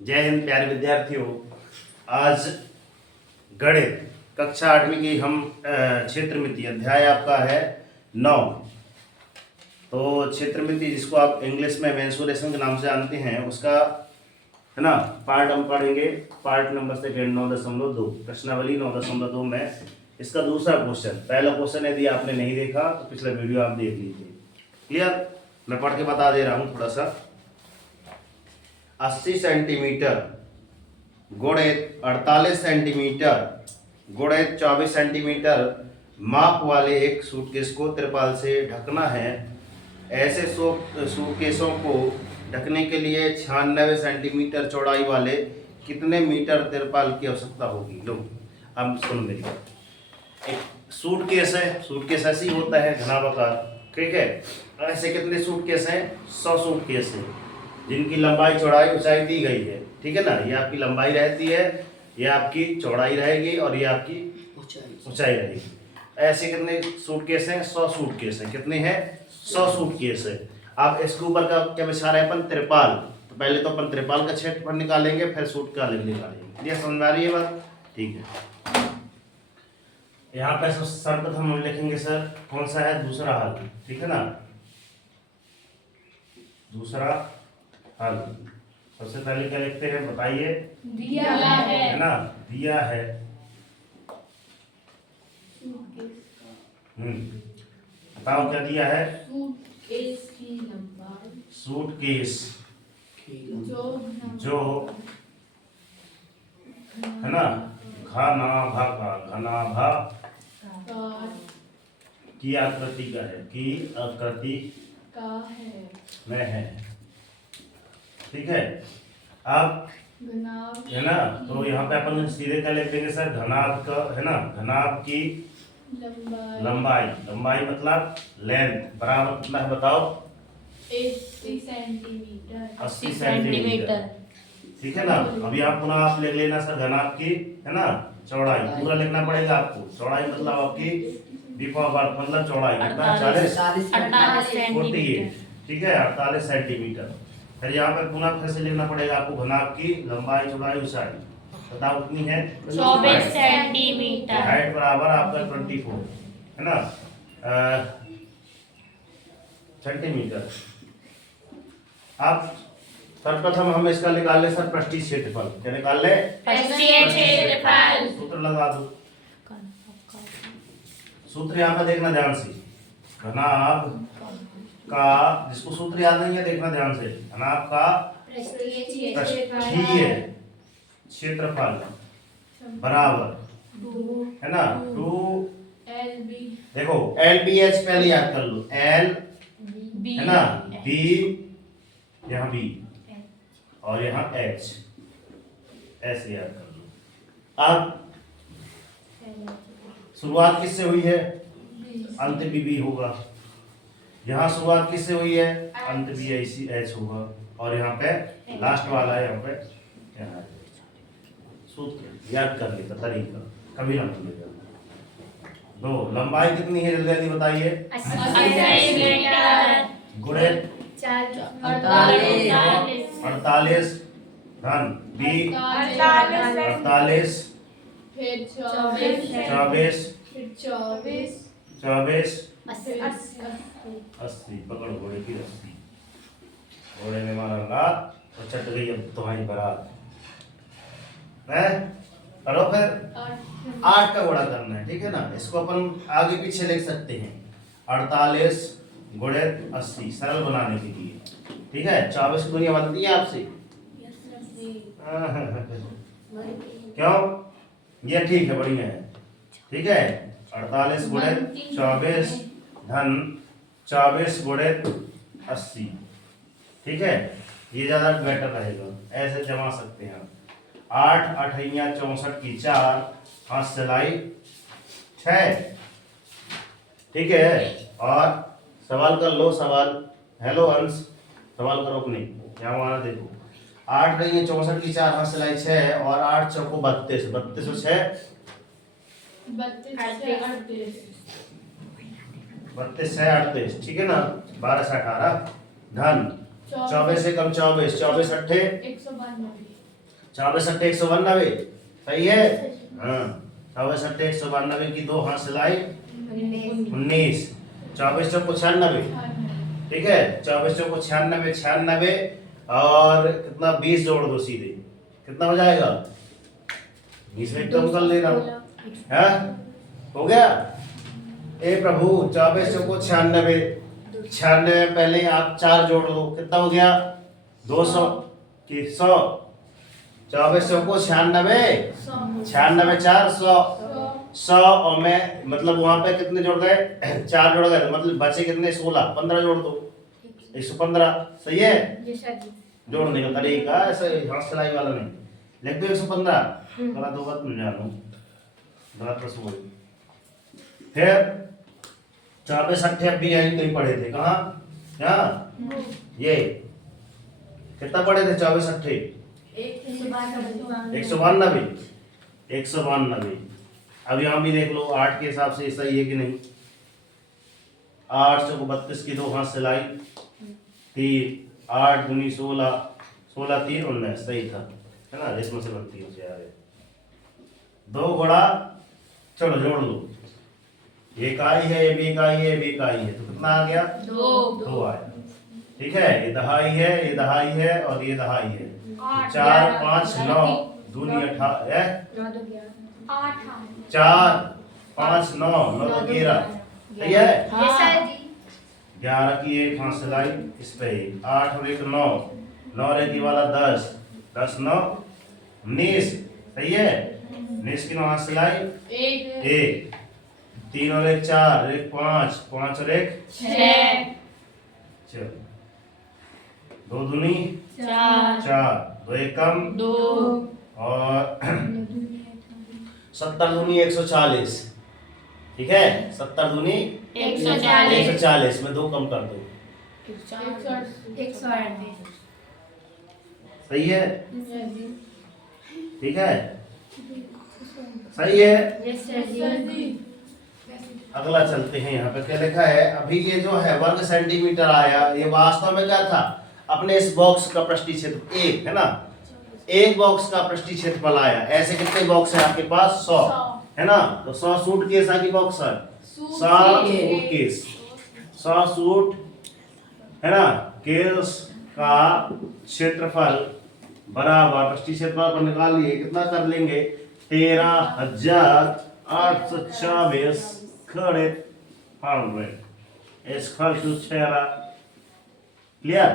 जय हिंद प्यारे विद्यार्थियों। आज गणित कक्षा 8वीं की हम क्षेत्रमिति अध्याय आपका है 9। तो क्षेत्रमिति जिसको आप इंग्लिश में मेंसुरेशन के नाम से जानते हैं, उसका है ना पार्ट हम पढ़ेंगे। पार्ट नंबर सेकेंड 9.2 प्रश्नावली 9.2 में इसका दूसरा क्वेश्चन। पहला क्वेश्चन यदि आपने नहीं देखा तो पिछला वीडियो आप देख लीजिए। क्लियर? मैं पढ़ के बता दे रहा हूँ थोड़ा सा। 80 सेंटीमीटर गुणे 48 सेंटीमीटर गुणे 24 सेंटीमीटर माप वाले एक सूटकेस को तिरपाल से ढकना है। ऐसे सूटकेसों को ढकने के लिए 96 सेंटीमीटर चौड़ाई वाले कितने मीटर तिरपाल की आवश्यकता होगी? लो अब सुनो मेरी बात। एक सूटकेस है, सूटकेस ऐसी होता है घनाभाकार, ठीक है। ऐसे कितने सूटकेस हैं? 100 सूटकेस हैं जिनकी लंबाई चौड़ाई ऊंचाई दी गई है, ठीक है ना। ये आपकी लंबाई रहती है, ये आपकी चौड़ाई रहेगी और ये आपकी ऊंचाई रहेगी। ऐसे कितने सूटकेस हैं? 100 सूटकेस हैं। कितने हैं? 100 सूटकेस है। अब इसके ऊपर का क्या बिछा रहे हैं अपन? तिरपाल। तो पहले तो अपन तिरपाल का क्षेत्रफल निकालेंगे, फिर सूट का निकालेंगे। ये समझ में आ रही है बात? ठीक है। यहाँ पे सर्वप्रथम हम लिखेंगे सर कौन सा है? दूसरा हल, ठीक है ना। दूसरा हल सबसे पहले क्या लिखते हैं बताइए? दिया है ना, दिया है। बताओ क्या दिया है? सूटकेस की लंबाई, सूटकेस जो है ना घनाभाग की आकृति का है, की आकृति का है में है, ठीक है। अब घनाभ है ना, तो यहाँ पे अपन सीधे क्या लिख देंगे सर? घनाभ का है ना, घनाभ की लंबाई। लंबाई मतलब लेंथ बराबर कितना है बताओ? 80 सेंटीमीटर। 80 सेंटीमीटर, ठीक है ना। अभी आप पुनः आप लिख लेना सर घनाभ की है ना चौड़ाई। पूरा लिखना पड़ेगा आपको। चौड़ाई मतलब आपकी मतलब चौड़ाई कितना? 48 सेंटीमीटर, ठीक है। 48 सेंटीमीटर। फिर यहाँ पे पुनः फिर से लिखना पड़ेगा आपको घनाभ की लंबाई चौड़ाई ऊंचाई। बताओ कितनी है? 24 सेंटीमीटर। हाइट बराबर आपका 24 है ना सेंटीमीटर। अब सर्वप्रथम हम इसका निकाल ले सर पृष्ठीय क्षेत्रफल। क्या निकाल ले? पृष्ठीय क्षेत्रफल। सूत्र लगा दो। सूत्र यहाँ पे देखना ध्यान से। घनाभ का, जिसको सूत्र याद नहीं है देखना ध्यान से। घनाभ का पृष्ठीय क्षेत्रफल बराबर है ना 2 देखो LBH पहले याद कर लो। L है ना, B यहाँ B और यहाँ H, ऐसे याद कर लो। अब शुरुआत किससे हुई है? अंत भी B होगा। यहाँ शुरुआत किससे हुई है? अंत भी ऐसी H होगा और यहाँ पे लास्ट वाला है, यहाँ पे यहाँ सूत्र याद कर लेगा तरीका, कभी ना भूलिएगा। दो लंबाई कितनी है जल्दी जल्दी बताइए? 80 सेंटीमीटर गुणे 48 धन B 48 फिर 24 24 80। पकड़ घोड़े की रस्सी। घोड़े ने मारा लात और चट गई अब तुम्हारी बारात है। करो फिर 8 का गुणा करना है, ठीक है ना। इसको अपन आगे पीछे लिख सकते हैं। 48 गुणे 80 सरल बनाने के लिए, ठीक है। 24 की दुनिया बनती है आपसे क्यों? ये ठीक है, बढ़िया है, ठीक है। 48 गुणे 24 धन 24 गुणे 80, ठीक है। ये ज्यादा बेटर रहेगा, ऐसे जमा सकते हैं आप। 8 अठैया 64 की 4 5 सिलाई 6, ठीक है। और सवाल कर लो। सवाल हेलो हंस, सवाल करो अपने। क्या माना देखो 8 अठैया 64 की 4 5 सिलाई 6 और 8 चौको 32 32 और 6 32 6 38, ठीक है ना। 12 से 18 धन 24 से कम 24, 24 अट्ठे 24 अट्ठे 192, सही है। हाँ, 24 अट्ठे 192 की दो हाथ सिलाई 19, 24 चौको 96, ठीक है। 24 चौको 96, 96 और कितना 20 जोड़ दो सीधे, कितना हो जाएगा? 20 में कम कर लेना है, हो गया। ए प्रभु 24 चौको 96, 96 पहले आप 4 जोड़ दो, कितना हो गया? 200 की 100, 24 चौको 96, 96 4 100 और मैं मतलब वहां पे कितने जोड़ गए? 4 जोड़ गए, तो मतलब बचे कितने? 16, 15 जोड़ दो, 115, सही है। जोड़ने का तरीका ऐसे हाथ सिलाई वाला नहीं, लिख दो 115, गलत होगा तुम जानो, गलत प्रश्न होगा। फिर 24 अट्ठे अब भी यहीं कहीं पढ़े थे, कहाँ? यहाँ ये कितना पढ़े थे? 24 अट्ठे 192, 192। अब यहाँ भी देख लो 8 के हिसाब से सही है कि नहीं? 8 चौको 32 की दो हाथ सिलाई 3, 8 दूनी 16, 16 3 19, सही था, है ना। इसमें से बनती है यार, 2 गुणा, चलो जोड़ लो, ये इकाई है, ये भी इकाई है, ये भी इकाई है, तो कितना आ गया? 2 आया, ठीक है। ये दहाई है, ये दहाई है और ये दहाई है। 4 5 9 दूनी 18 है, 4 5 9 9 तो 11, सही है। 11 की एक हाथ सिलाई इस पे, 8 और 1 9, 9 और 1 वाला 10, 10 9 19, सही है। 19 की 9 हाथ सिलाई 1, 3 और 1 4, 1 5, 5 और 1 6, चलो 2 दूनी 4, 2 एक कम 2, और 70 दूनी 140, ठीक है। 70 दूनी 140 में 2 कम कर दो, सही है, ठीक है, सही है। अगला चलते हैं, यहाँ पे क्या लिखा है? अभी ये जो है वर्ग सेंटीमीटर आया, ये वास्तव में क्या था? अपने इस बॉक्स का पृष्ठीय क्षेत्र 1 है ना, एक बॉक्स का पृष्ठीय क्षेत्रफल आया। ऐसे कितने बॉक्स है आपके पास? 100 है ना, तो 100 सूटकेस की बॉक्स है, 100 सूटकेस, 100 सूट है ना केस का क्षेत्रफल बराबर पृष्ठीय क्षेत्रफल पर निकाल लिए, कितना कर लेंगे? 13,824 खड़े पाउंड स्क्वायर टू 6। क्लियर?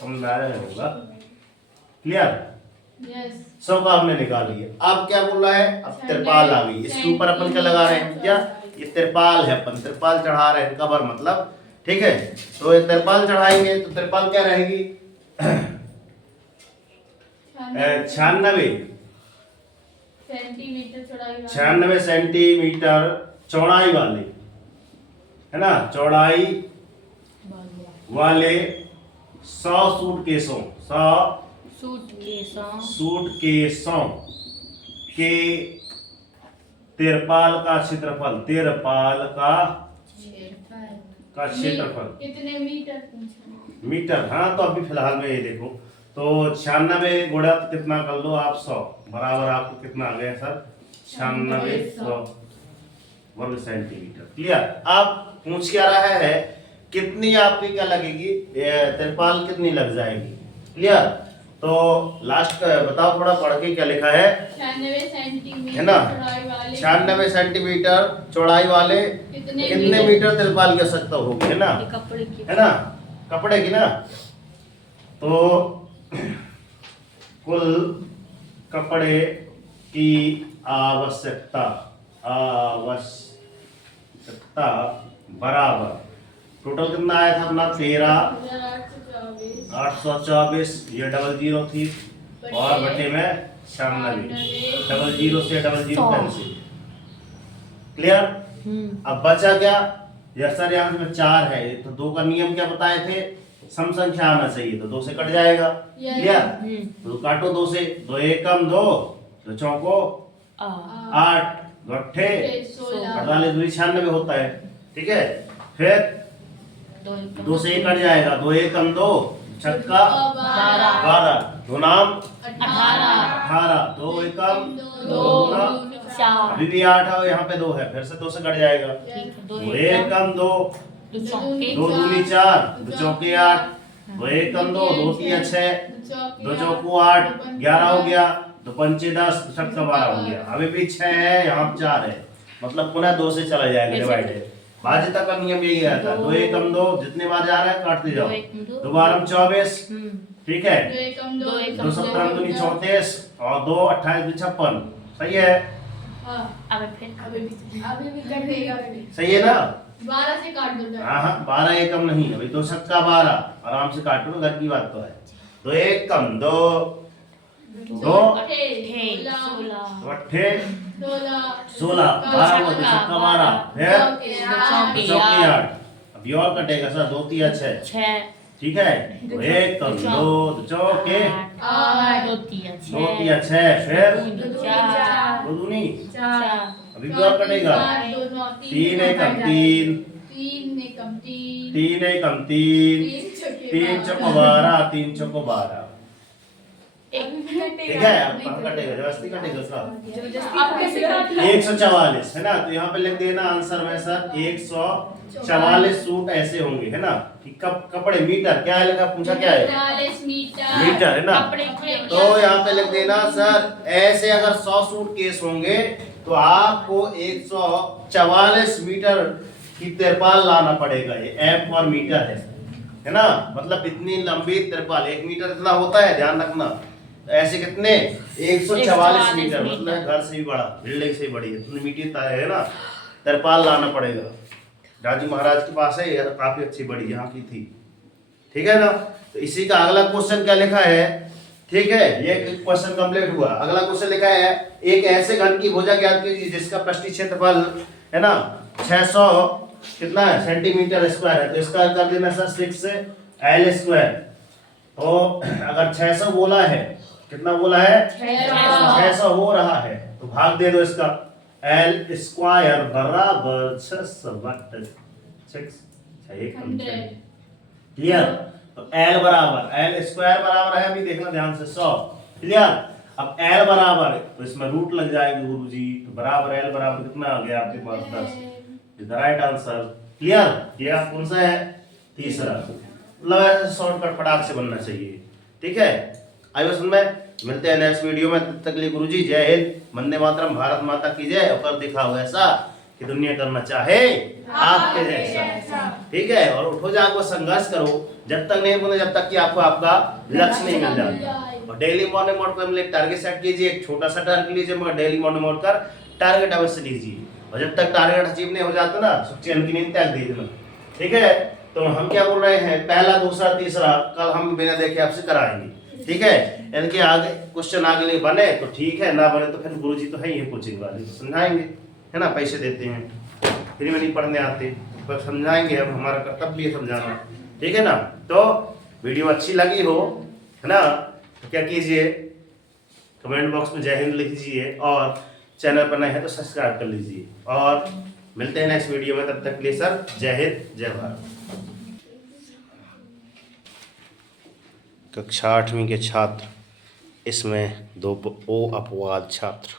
समझ में आ रहा होगा, क्लियर? 100 का हमने निकाल लिया। अब क्या बोल रहा है? अब तिरपाल आ गई, इसके ऊपर अपन क्या लगा रहे हैं? क्या ये तिरपाल है, अपन तिरपाल चढ़ा रहे हैं, कवर मतलब, ठीक है। तो ये तिरपाल चढ़ाएंगे तो तिरपाल क्या रहेगी? 96 सेंटीमीटर चौड़ाई वाले, है ना, चौड़ाई वाले 100 सूटकेसों, 100 सूटकेसों के तिरपाल का क्षेत्रफल, तिरपाल का क्षेत्रफल कितने मीटर? मीटर। हाँ, तो अभी फिलहाल में ये देखो, तो 96 गुणा कितना कर लो आप? 100 बराबर आपको कितना आ गया सर? 96 वर्ग सेंटीमीटर। क्लियर? अब पूछ क्या रहा है कितनी आपकी क्या लगेगी, तिरपाल कितनी लग जाएगी? क्लियर? तो लास्ट बताओ थोड़ा पढ़ के क्या लिखा है? 96 सेंटीमीटर है ना, चौड़ाई वाले 96 सेंटीमीटर चौड़ाई वाले कितने मीटर तिरपाल की आवश्यकता होगी, है ना, है ना, कपड़े की ना। तो कुल कपड़े की आवश्यकता बराबर टोटल कितना आया था अपना? 13,824, ये 00 थी और बटे में 96, 00 से 00 कैंसिल। क्लियर? अब बचा क्या? यह सर यहाँ में 4 है, तो 2 का नियम क्या बताए थे? सम संख्या आना चाहिए, तो 2 से कट जाएगा। क्लियर? तो काटो 2 से, 2 एक कम 2, तो चौको 8, 2 अट्ठे 48, 2 96 होता है, ठीक है। फिर 2 से 1 कट जाएगा, 2 एक कम 2, छक्का 12, दो नाम 18 18, दो एकम 2 दूना, 4 अभी भी 8 है, यहाँ पे 2 है, फिर से 2 से कट जाएगा। दो एकम 2, 2 चौके 2 दूनी 4, 2 चौके 8, दो एकम 2, 2 तिया 6, 2 चौको 8, 11 हो गया, 2 पंचे 10, छक्का 12 हो गया। अभी भी 6 है, यहाँ 4 है, मतलब पुनः 2 से चला जाएगा डिवाइडेड। बाध्यता का नियम यही आता है, 2 एकम 2, जितने बार जा रहा है काटते जाओ, 2 बारम 24, ठीक है, 2 17 दूनी 34 और 2 28 56, सही है, सही है ना? 12 से काट दो। हाँ हाँ, 12 एकम नहीं, अभी 2 छक्का 12, आराम से काटो ना, घर की बात तो है। 2 एकम 2, 2 अठे 16, 12 को 2 छक्का 12, फिर चौकी 8, अभी और कटेगा सर, 2 तिया 6, ठीक है, 2 एकम 2, 2 चौके 2 तिया 6, फिर 2 दूनी, अभी भी और कटेगा, 3 एकम 3, 3 एकम 3, 3 चौको 12, 3 चौको 12, ठीक है, अब कहाँ कटेगा, जबरदस्ती कटेगा सर, 144 है ना, तो यहाँ पे लिख देना आंसर में सर 144 सूट ऐसे होंगे, है ना, कि कपड़े मीटर क्या है, लिखा पूछा क्या है, 40 मीटर मीटर है ना, तो यहाँ पे लिख देना सर ऐसे अगर 100 सूट केस होंगे तो आपको 144 मीटर की तिरपाल लाना पड़ेगा। ये एम पर मीटर है ना, मतलब इतनी लंबी तिरपाल, 1 मीटर इतना होता है, ध्यान रखना। तो ऐसे कितने 144 मीटर, मतलब घर से भी बड़ा, बिल्डिंग से भी बड़ी है, इतनी मीटर है ना, तिरपाल लाना पड़ेगा। राजू महाराज के पास है, यह काफी अच्छी बड़ी यहाँ की थी, ठीक है ना। तो इसी का अगला क्वेश्चन क्या लिखा है, ठीक है, ये क्वेश्चन कंप्लीट हुआ। अगला क्वेश्चन लिखा है, एक ऐसे घन की भुजा ज्ञात कीजिए जिसका पृष्ठीय क्षेत्रफल है ना 600 कितना है सेंटीमीटर स्क्वायर है, तो इसका कर देना सर 6 L²। तो अगर 600 बोला है, कितना बोला है 600 हो रहा है, तो भाग दे दो इसका, L² बराबर 6/6, क्लियर। तो L बराबर L² बराबर है, अभी देखना ध्यान से 100, क्लियर। अब L बराबर, तो इसमें रूट लग जाएगी गुरुजी, तो बराबर L बराबर कितना आ गया आपके पास 10, is the right answer, clear. ये कौन सा है, तीसरा, मतलब ऐसे शॉर्टकट फटाक से बनना चाहिए, ठीक है। आइए सुन में मिलते हैं नेक्स्ट वीडियो में, तब तक के लिए गुरुजी जय हिंद, वंदे मातरम, भारत माता की जय, और दिखाओ ऐसा कि दुनिया करना चाहे आपके जैसा, ठीक है। और उठो जागो, संघर्ष करो, जब तक नहीं बने, जब तक कि आपको आपका लक्ष्य नहीं मिल जाता। और डेली मॉर्निंग मोड पर मिले टारगेट सेट कीजिए, एक छोटा सा टारगेट लीजिए, मगर डेली मॉर्निंग मोड कर टारगेट अवश्य लीजिए, और जब तक टारगेट अचीव नहीं हो जाता ना, चैन की नींद त्याग दीजिए, ठीक है। तो हम क्या बोल रहे हैं, पहला दूसरा तीसरा कल हम बिना देखे आपसे कराएंगे, ठीक है। इनके आगे क्वेश्चन आगे नहीं बने तो ठीक है, ना बने तो फिर गुरुजी तो है ही कोचिंग वाले, तो समझाएंगे, है ना, पैसे देते हैं, फ्री में नहीं पढ़ने आते, पर समझाएंगे, हम हमारा कर्तव्य है समझाना, ठीक है ना। तो वीडियो अच्छी लगी हो, है ना, तो क्या कीजिए, कमेंट बॉक्स में जय हिंद लिख दीजिए, और चैनल पर नए हैं तो सब्सक्राइब कर लीजिए, और मिलते हैं नेक्स्ट वीडियो में, तब तक के लिए सर जय हिंद जय भारत। कक्षा 8वीं के छात्र, इसमें 2 अपवाद छात्र।